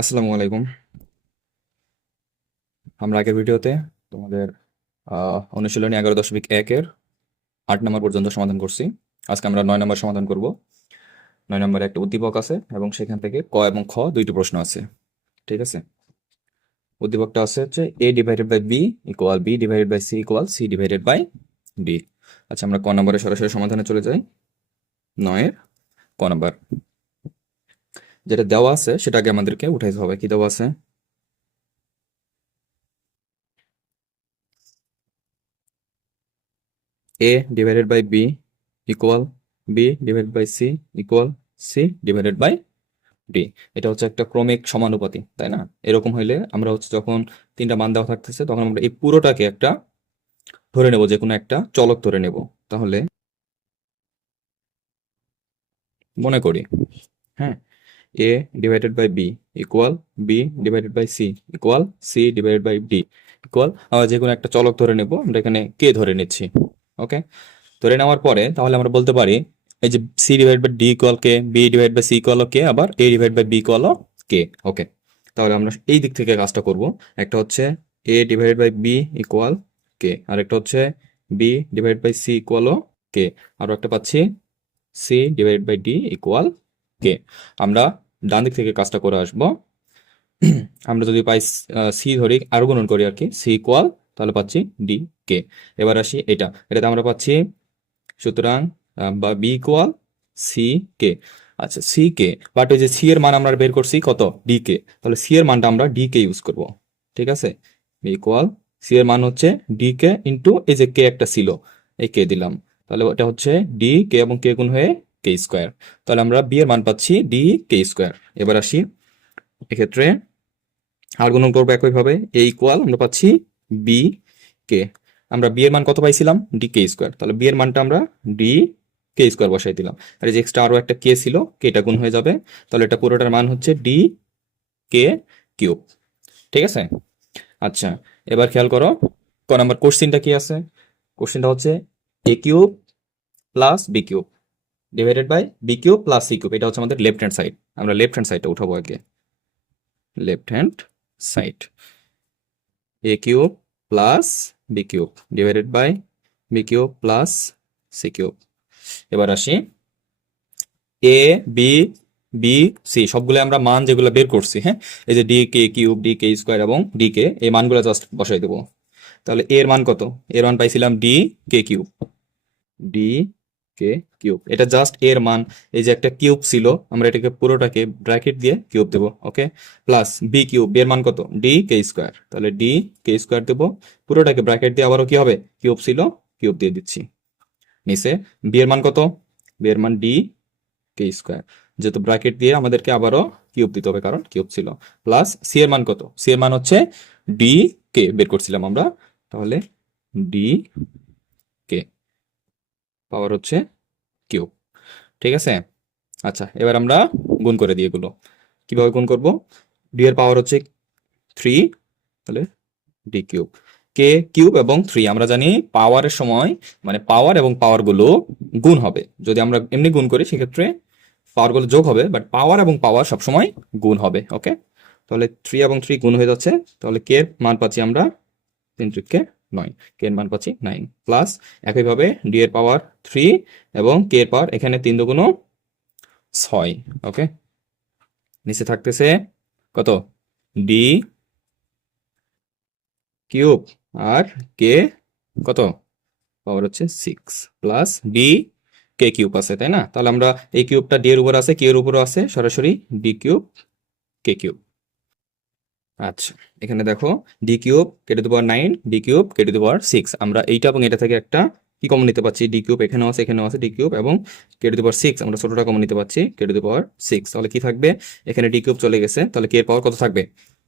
আসসালামু আলাইকুম। আমরা আগের ভিডিওতে তোমাদের অনুশীলনী 11.1-এর 8 নম্বর পর্যন্ত সমাধান করছি। আজকে আমরা 9 নম্বর সমাধান করব। 9 নম্বরে একটা উদ্দীপক আছে এবং সেখান থেকে ক এবং খ দুইটি প্রশ্ন আছে। ঠিক আছে, উদ্দীপকটা আছে হচ্ছে a divided by b equal b divided by c equal c divided by d. আচ্ছা, আমরা ক নম্বরে সরাসরি সমাধানে চলে যাই। 9-এর ক নম্বর যেটা দেওয়া আছে সেটা আগে আমাদেরকে উঠাইতে হবে। কি দেওয়া আছে? a divided by b equal b divided by c equal c divided by d. এটা হচ্ছে একটা ক্রমিক সমানুপাতি, তাই না? এরকম হইলে আমরা হচ্ছে যখন তিনটা মান দেওয়া থাকতেছে তখন আমরা এই পুরোটাকে একটা ধরে নেব, যে কোনো একটা চলক ধরে নেব। তাহলে মনে করি, হ্যাঁ, a divided by b equal b divided by c equal c divided by d equal, আমরা যে কোনো একটা চলক ধরে নেব। আমরা এখানে কে ধরে নিচ্ছি। ওকে, ধরে নেওয়ার পরে তাহলে আমরা বলতে পারি এই যে c divide by d equal k, b divide by c equal k, আবার a divide by b equal k. Okay, তাহলে আমরা এই দিক থেকে কাজটা করব। একটা হচ্ছে a divide by b equal k, আর একটা হচ্ছে b divide by c equal k, আরও একটা পাচ্ছি c divide by d equal k. আমরা ডান দিক থেকে কাজটা করে আসব। আমরা যদি পাই সি ধরি, আরো গুণন করি আর কি, সি ইকুয়াল, তাহলে পাচ্ছি ডি কে। এবার আসি এটাতে আমরা পাচ্ছি, সুতরাং বা বি ইকুয়াল সি কে। আচ্ছা, সি কে, বাট ওই যে সি এর মান আমরা বের করছি কত, ডি কে, তাহলে সি এর মানটা আমরা ডি কে ইউজ করব। ঠিক আছে, বি ইকুয়াল সি এর মান হচ্ছে ডি কে ইন্টু এই যে কে একটা ছিল, এই কে দিলাম, তাহলে ওটা হচ্ছে ডি কে এবং কে গুণ হয়ে কে স্কোয়ার। তাহলে আমরা বি এর মান পাচ্ছি ডি কে স্কোয়ার। এবার আসি, এক্ষেত্রে আর গুণন করবো একইভাবে, এ ইকুয়াল আমরা পাচ্ছি বি কে। আমরা বি এর মান কত পাইছিলাম, ডি কে স্কোয়ার, তাহলে বি এর মানটা আমরা ডি কে স্কোয়ার বসাই দিলাম। আর এই যে এক্সট্রা আরো একটা কে ছিল, কেটা গুণ হয়ে যাবে, তাহলে এটা পুরোটার মান হচ্ছে ডি কে কিউব। ঠিক আছে, আচ্ছা, এবার খেয়াল করো ক নাম্বার কোশ্চিনটা কি আছে। কোশ্চিনটা হচ্ছে a cube plus b cube divided by b cube plus c cube. এটা হচ্ছে আমাদের লেফট হ্যান্ড সাইড। আমরা লেফট হ্যান্ড সাইডটা উঠাবো আগে, left hand side. A cube plus b cube divided by b cube plus c cube. এবার আসি, A B B C সবগুলো আমরা মান যেগুলো বের করছি, হ্যাঁ, এই যে D K cube D k square এবং ডি কে, এই মানগুলো জাস্ট বসাই দেবো। তাহলে এর মান কত, এর মান পাইছিলাম D K cube, D K cube, এটা জাস্ট এর মান। এই যে একটা কিউব ছিল, আমরা এটাকে পুরোটাকে ব্র্যাকেট দিয়ে কিউব দেবো। ওকে, প্লাস বি কিউব, এর মান কত, ডি কে স্কোয়ার, তাহলে ডি কে স্কোয়ার দেবো, পুরোটাকে ব্র্যাকেট দিয়ে আবারও কি হবে, কিউব ছিল, কিউব দিয়ে দিচ্ছি। নিচে বি এর মান কত, বি এর মান ডি কে স্কোয়ার, যেহেতু ব্র্যাকেট দিয়ে আমাদেরকে আবারও কিউব দিতে হবে কারণ কিউব ছিল, প্লাস সি এর মান কত, সি এর মান হচ্ছে ডি কে বের করছিলাম আমরা, তাহলে ডি কে পাওয়ার হচ্ছে কিউব। ঠিক আছে, আচ্ছা, এবার আমরা গুণ করে দিই এগুলো। কিভাবে গুণ করব, ডি এর পাওয়ার হচ্ছে 3, তাহলে ডি কিউব, কে কিউব এবং 3 আমরা জানি পাওয়ারের সময় মানে পাওয়ার এবং পাওয়ার গুলো গুণ হবে। যদি আমরা এমনি গুণ করি সেক্ষেত্রে পাওয়ার গুলো যোগ হবে, বাট পাওয়ার এবং পাওয়ার সবসময় গুণ হবে। ওকে, তাহলে 3 এবং 3 গুণ হয়ে যাচ্ছে, তাহলে কে এর মান পাচ্ছি আমরা 3 × 9, কে এর মান পাচ্ছি 9, প্লাস একইভাবে ডি এর পাওয়ার 3 এবং কে এর পাওয়ার এখানে 3 দুগুণ 6। ওকে, নিচে থাকতেছে কত, ডি কিউব আর কে কত, পাওয়ার হচ্ছে 6, প্লাস ডি কে কিউব আছে, তাই না? তাহলে আমরা এই কিউবটা ডি এর উপর আছে, কে এর উপরও আছে, সরাসরি ডি কিউব কে কিউব। আচ্ছা, এখানে দেখো d cube k to the power 9, d cube k to the power 6, আমরা এইটা এবং এটা থেকে একটা কি কমন নিতে পারছি, ডি কিউব এখানেও আছে এখানেও আছে, ডি কিউব এবং কে টু দি পাওয়ার 6 আমরা ছোটটা কমন নিতে পারছি, কে টু দি পাওয়ার 6। তাহলে কি থাকবে, এখানে ডি কিউব চলে গেছে, তাহলে কে এর পাওয়ার কত থাকবে,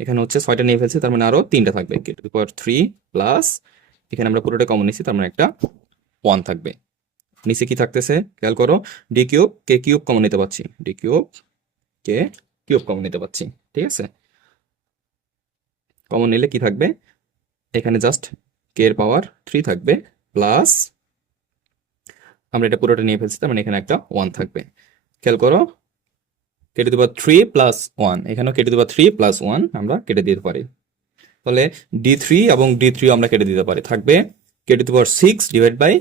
এখানে হচ্ছে 6টা নিয়ে ফেলছে, তার মানে আরো 3টা থাকবে, k to the power 3 plus এখানে আমরা পুরোটা কমন নিচ্ছি, তার মানে একটা 1 থাকবে। নিচে কি থাকতেছে খেয়াল করো, D cube k cube common নিতে পারছি, D cube k cube common নিতে পারছি। ঠিক আছে, কমন নিলে কি থাকবে, এখানে জাস্ট কে এর পাওয়ার 3 থাকবে, প্লাস আমরা এটা পুরোটা নিয়ে ফেলছি, তার মানে এখানে একটা 1 থাকবে। খেয়াল করো, কে টু দি পাওয়ার 3 প্লাস 1, এখানেও কে টু দি পাওয়ার 3 প্লাস 1 আমরা কেটে দিতে পারি। তাহলে d3 এবং d3 আমরা কেটে দিতে পারি, থাকবে k to the power 6 divide by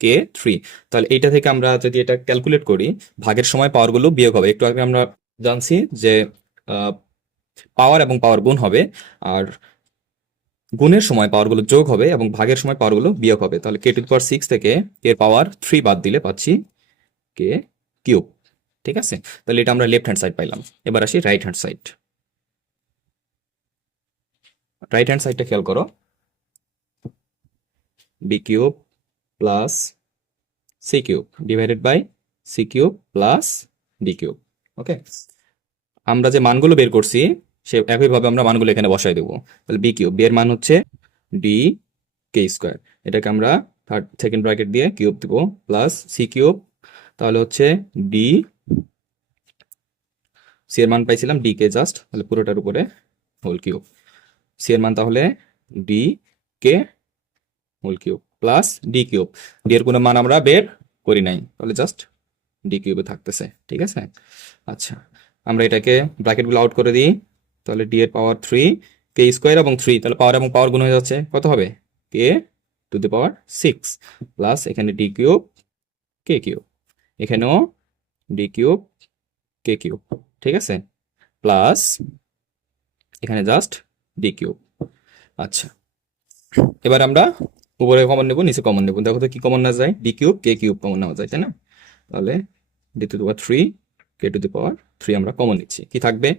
k3। তাহলে এইটা থেকে আমরা যদি এটা ক্যালকুলেট করি, ভাগের সময় পাওয়ারগুলো বিয়োগ হবে। একটু আগে আমরা জানছি যে পাওয়ার এবং পাওয়ার গুণ হবে, আর গুণের সময় পাওয়ারগুলো যোগ হবে এবং ভাগের সময় পাওয়ারগুলো বিয়োগ হবে। তাহলে কে টু দি পাওয়ার 6 থেকে এর পাওয়ার 3 বাদ দিলে পাচ্ছি কে কিউব। ঠিক আছে, তাহলে এটা আমরা লেফট হ্যান্ড সাইড পাইলাম। এবার আসি right hand side. Right hand সাইডটা খেয়াল করো, b cube plus c cube divided by c cube plus d cube. Okay, আমরা যে মানগুলো বের করছি সে একইভাবে আমরা মানগুলো এখানে বসাই দেবো। তাহলে বি কিউব, বি এর মান হচ্ছে ডি কে স্কোয়ার, এটাকে আমরা সেকেন্ড ব্র্যাকেট দিয়ে কিউব দিব, প্লাস সি কিউব, তাহলে হচ্ছে ডি, সি এর মান পাইছিলাম ডি কে জাস্ট, তাহলে পুরোটার উপরে হোল কিউব, সি এর মান তাহলে d k whole cube plus d cube, d এর কোনো মান আমরা বের করি নাই, তাহলে জাস্ট ডি কিউবে থাকতেছে। ঠিক আছে, আচ্ছা আমরা এটাকে ব্র্যাকেটগুলো আউট করে দিই, তাহলে ডি এর পাওয়ার 3 কে স্কোয়ার এবং 3, তাহলে পাওয়ার এবং পাওয়ার গুণ হয়ে যাচ্ছে, কত হবে কে টু দি পাওয়ার 6 প্লাস এখানে ডি কিউব কে কিউব, এখানেও ডি কিউব কে কিউব। ঠিক আছে, প্লাস এখানে জাস্ট ডি কিউব। আচ্ছা, এবার আমরা উপরে কমন নেব, নিচে কমন নেব, দেখো তো কি কমন না যায়, d cube k cube common নেওয়া যায়, তাই না? তাহলে d to the power 3 k to the power 3 আমরা কমন নিচ্ছি, কি থাকবে,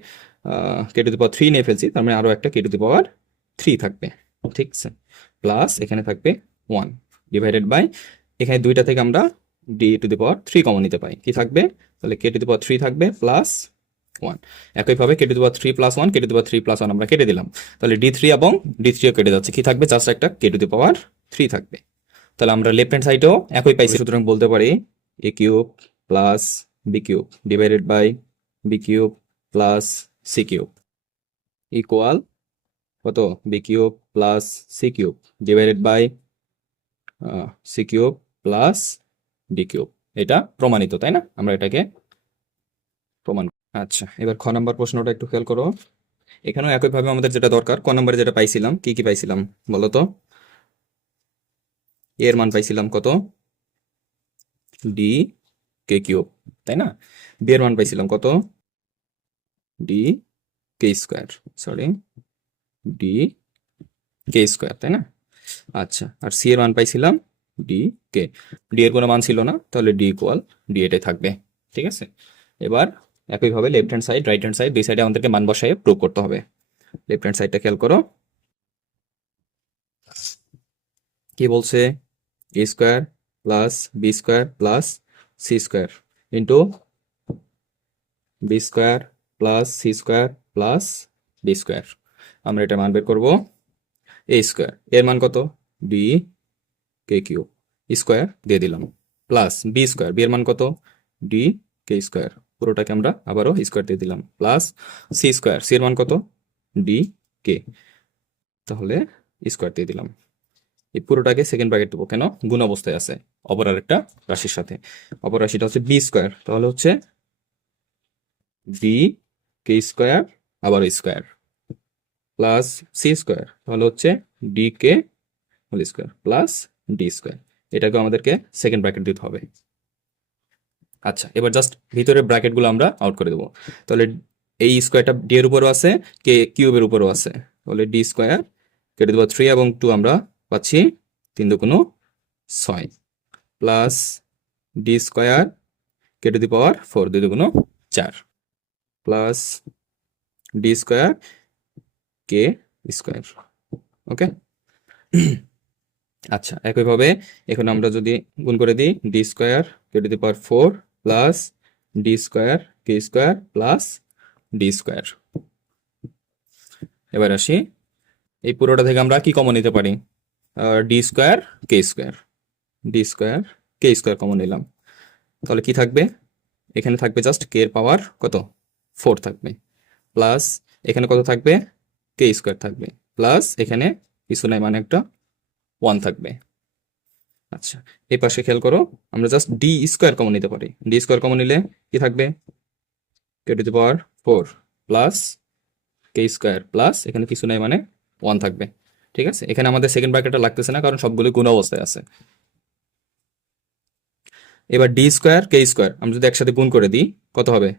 কে টু দি পাওয়ার 3 নিয়ে ফেলছি, তার মানে আরো একটা কে টু দি পাওয়ার 3 থাকবে। ঠিক আছে, প্লাস এখানে থাকবে 1 ডিভাইডেড বাই, এখানে দুইটা থেকে আমরা D to the power 3 common নিতে পারি, কি থাকবে, তাহলে কে টু দি পাওয়ার 3 থাকবে প্লাস 1। একইভাবে k to the power 3 plus 1, k to the power 3 plus 1 আমরা কেটে দিলাম, তাহলে ডি3 এবং ডি3ও কেটে যাচ্ছে, কি থাকবে, জাস্ট একটা কে টু দি পাওয়ার 3 থাকবে। তাহলে আমরা লেফট হ্যান্ড সাইডেও একই পাইছি, সুতরাং বলতে পারি a cube plus b cube divided by b cube plus c cube equal কত, b cube plus c cube divided by c cube plus d cube. এটা প্রমাণিত, তাই না? আমরা এটাকে প্রমাণ। আচ্ছা, এবার খ নাম্বার প্রশ্নটা একটু খেয়াল করো, এখানেও একইভাবে আমাদের যেটা দরকার, ক নাম্বারে যেটা পাইছিলাম, কি কি পাইছিলাম বলো তো, এর মান পাইছিলাম কত, ডি কে কিউব, তাই না? বি এর মান পাইছিলাম কত, d k square, sorry D k square, তাই না? আচ্ছা, আর সি এর মান পাইছিলাম ডি কে, ডি এর কোনো মান ছিল না, তাহলে ডি ইকুয়াল ডি এটাই থাকবে। ঠিক আছে, এবার একইভাবে left hand side right hand side দুই সাইডে আমাদেরকে মান বসায় প্রুভ করতে হবে। লেফট হ্যান্ড সাইডটা খেয়াল করো, কি বলছে, a square plus b square plus c square into b square plus c square plus d square. আমরা এটা মান বের করবো, এ স্কোয়ার এর মান কত, ডি কে কিউব স্কোয়ার দিয়ে দিলাম, প্লাস বি স্কোয়ার, বি এর মান কত, ডি কে স্কোয়ার, পুরোটাকে আমরা আবারও স্কোয়ার দিয়ে দিলাম, প্লাস সি স্কোয়ার, সি এর মান কত, ডি কে, তাহলে স্কোয়ার দিয়ে দিলাম। এই পুরোটাকে সেকেন্ড ব্র্যাকেট দেবো, কেন, গুণ অবস্থায় আছে অপর আরেকটা রাশির সাথে, অপর রাশিটা হচ্ছে বি স্কোয়ার, তাহলে হচ্ছে ডি কে স্কোয়ার আবার স্কোয়ার প্লাস সি স্কোয়ার, তাহলে হচ্ছে d k whole square plus d square, এটাকে আমাদেরকে সেকেন্ড ব্র্যাকেট দিতে হবে। আচ্ছা, এবার জাস্ট ভিতরের ব্র্যাকেটগুলো আমরা আউট করে দেবো, তাহলে এই স্কোয়ারটা ডি এর উপরও আছে, কে কিউবের উপরও আছে, তাহলে ডি স্কোয়ার কেটে দেবো 3 এবং 2 আমরা পাচ্ছি 3 দুগুণ 6 প্লাস ডি স্কোয়ার কেটে দি পাওয়ার 4 2 দুগুণ 4 প্লাস ডি স্কোয়ার কে স্কোয়ার। ওকে, আচ্ছা একইভাবে এখানে আমরা যদি গুণ করে দিই, D square K to the power 4 plus d square K square plus d square. এবার আসি, এই পুরোটা থেকে আমরা কি কমন নিতে পারি, ডি স্কোয়ার কে স্কোয়ার, ডি স্কোয়ার কে স্কোয়ার কমন নিলাম, তাহলে কি থাকবে, এখানে থাকবে জাস্ট কে এর পাওয়ার কত 4 থাকবে, প্লাস এখানে কত থাকবে, কে স্কোয়ার থাকবে, প্লাস এখানে কিছু নাই মানে একটা 1 থাকবে। আচ্ছা, এই পাশে খেয়াল করো, আমরা জাস্ট ডি স্কোয়ার কমন নিতে পারি, ডি স্কোয়ার কমন নিলে কি থাকবে, k to the power 4 plus k square plus এখানে কিছু নাই মানে 1 থাকবে। ঠিক আছে, এখানে আমাদের সেকেন্ড ব্র্যাকেটটা লাগতেছে না কারণ সবগুলো গুণ অবস্থায় আছে। এবার ডি স্কোয়ার কে স্কোয়ার আমরা যদি একসাথে গুণ করে দিই কত হবে?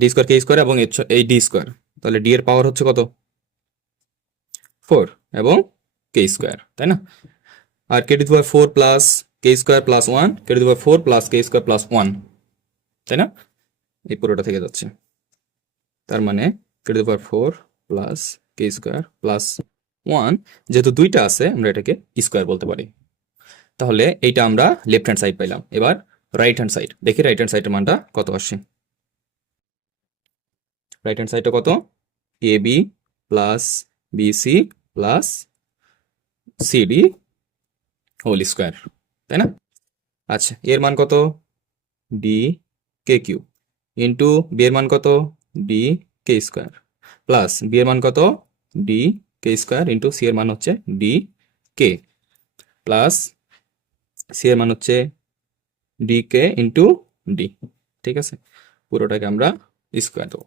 ডি স্কোয়ার কে স্কোয়ার এবং এই ডি স্কোয়ার, তাহলে ডি এর পাওয়ার হচ্ছে কত? 4 এবং কে স্কোয়ার, তাই না? আর k to the power 4 plus k square plus 1, k to the power 4 plus k square plus 1, তাই না? এই পুরোটা থেকে যাচ্ছে, তার মানে k to the power 4 plus k square plus 1, যেহেতু দুইটা আছে আমরা এটাকে স্কোয়ার বলতে পারি। তাহলে এইটা আমরা লেফট হ্যান্ড সাইড পাইলাম। এবার রাইট হ্যান্ড সাইড দেখি, রাইট হ্যান্ড সাইডের মানটা কত আসছে। রাইট হ্যান্ড সাইডটা কত? A b plus b c plus c d whole square, তাই না? আচ্ছা, এর মান কত? D k cube into b এর মান কত? D k square plus b এর মান কত? D k square into c এর মান হচ্ছে ডি কে প্লাস সি এর মান হচ্ছে ডি কে ইন্টু ডি। ঠিক আছে, পুরোটাকে আমরা স্কোয়ার দেবো।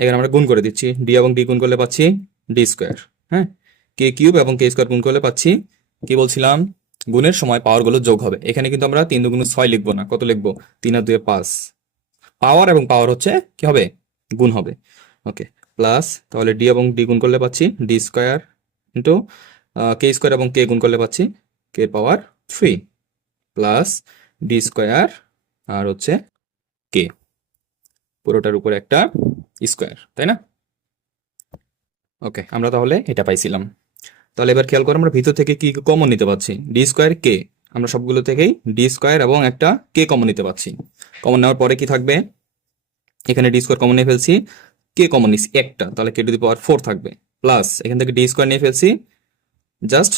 এখানে আমরা গুণ করে দিচ্ছি, ডি এবং ডি গুণ করলে পাচ্ছি ডি স্কোয়ার। হ্যাঁ, কে কিউব এবং কে স্কোয়ার গুণ করলে পাচ্ছি, কি বলছিলাম, গুণের সময় পাওয়ারগুলো যোগ হবে। এখানে কিন্তু আমরা 3 দুগুণ 6 লিখবো না, কত লিখবো? 3 আর 2 5। পাওয়ার এবং পাওয়ার হচ্ছে কি হবে? গুণ হবে। ওকে, প্লাস তাহলে ডি এবং ডি গুণ করলে পাচ্ছি D square into k square এবং কে গুণ করলে পাচ্ছি কে পাওয়ার 3 প্লাস ডি স্কোয়ার আর হচ্ছে কে, পুরোটার উপরে একটা স্কোয়ার, তাই না? ওকে, আমরা তাহলে এটা পাইছিলাম। তাহলে এবার খেয়াল করো আমরা ভিতর থেকে কি কমন নিতে পারছি? ডি স্কোয়ার কে, আমরা সবগুলো থেকেই ডি স্কোয়ার এবং একটা কে কমন নিতে পারছি। কমন নেওয়ার পরে কি থাকবে? এখানে ডি স্কোয়ার কমন নিয়ে ফেলছি, কে কমন নিচ্ছি একটা, তাহলে কে টু দি পাওয়ার 4 থাকবে, প্লাস এখান থেকে ডি স্কোয়ার নিয়ে ফেলছি, জাস্ট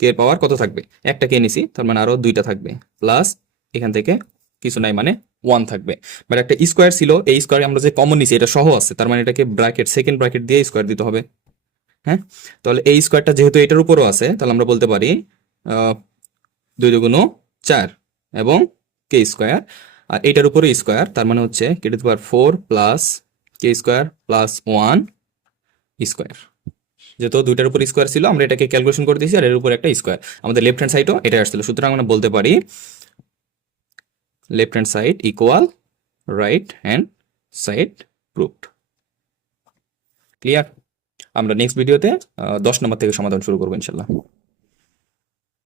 কে এর পাওয়ার কত থাকবে? একটা কে নিছি, তার মানে আরো দুইটা থাকবে, প্লাস এখান থেকে কিছু নাই মানে 1 থাকবে। বাট একটা স্কোয়ার ছিল, এই স্কোয়ার আমরা যে কমন নিছি এটা সহ আছে, তার মানে এটাকে ব্র্যাকেট সেকেন্ড ব্র্যাকেট দিয়ে স্কোয়ার দিতে হবে। হ্যাঁ, তাহলে এই স্কোয়ারটা যেহেতু এটার উপরও আছে, তাহলে আমরা বলতে পারি 2 দুগুণ 4 এবং কে স্কোয়ার, আর এটার উপরে স্কোয়ার, তার মানে হচ্ছে k to the power 4 plus k square plus 1 square. যেহেতু দুইটার উপর স্কোয়ার ছিল, আমরা এটাকে ক্যালকুলেশন করে দিয়েছি, আর এর উপর একটা স্কোয়ার, আমাদের লেফট হ্যান্ড সাইডও এটা আসছিল। সুতরাং আমরা বলতে পারি left hand side equal right hand side proved. Clear? আমরা নেক্সট ভিডিওতে 10 নম্বর থেকে সমাধান শুরু করবো ইনশাল্লাহ।